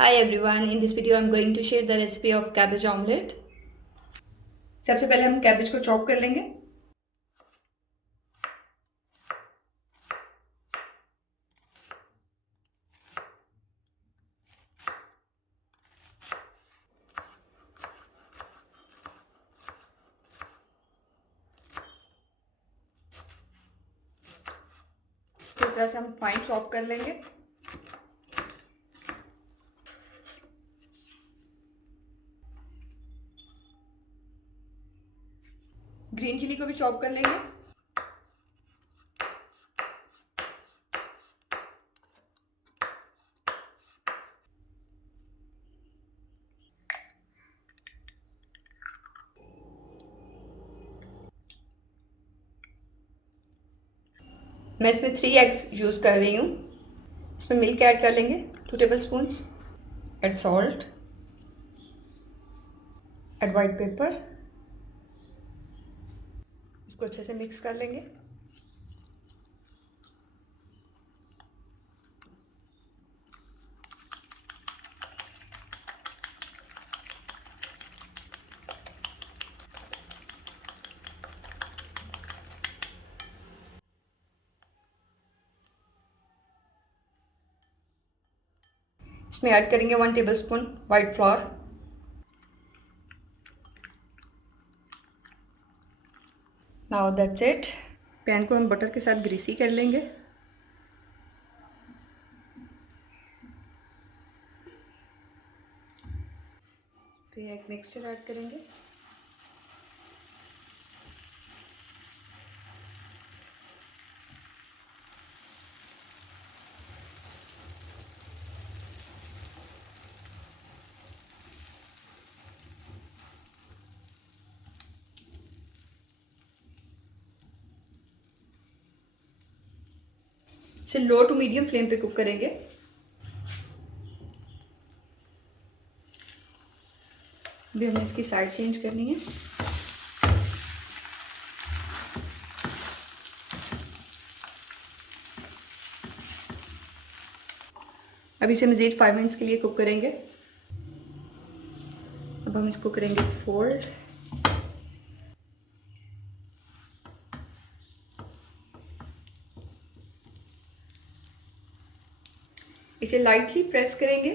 Hi everyone, in this video I'm going to share the recipe of cabbage omelette. सबसे पहले हम cabbage को chop कर लेंगे। इस तरह से हम फाइन चॉप कर लेंगे। ग्रीन चिली को भी चॉप कर लेंगे। मैं इसमें 3 एग्स यूज़ कर रही हूँ। इसमें मिल्क ऐड कर लेंगे 2 table spoons. Add salt, add white paper. इसको अच्छे से मिक्स कर लेंगे। इसमें ऐड करेंगे 1 table spoon white floor. Now that's it. Pan को हम बटर के साथ ग्रीसी कर लेंगे। फिर एक मिक्सचर ऐड करेंगे। इसे लो टू मीडियम फ्लेम पे कुक करेंगे। अभी हमें इसकी साइड चेंज करनी है। अब इसे मज़ीद 5 मिनट्स के लिए कुक करेंगे। अब हम इसको करेंगे फोल्ड। इसे लाइटली प्रेस करेंगे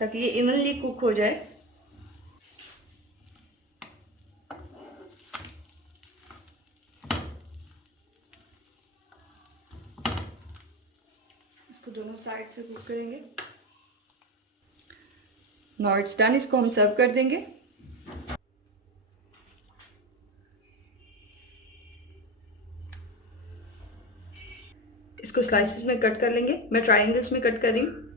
ताकि ये इवनली कुक हो जाए। इसको दोनों साइड से कुक करेंगे। Now it's done. इसको हम सर्व कर देंगे। इसको स्लाइसेस में कट कर लेंगे। मैं ट्रायंगल्स में कट कर रही हूँ।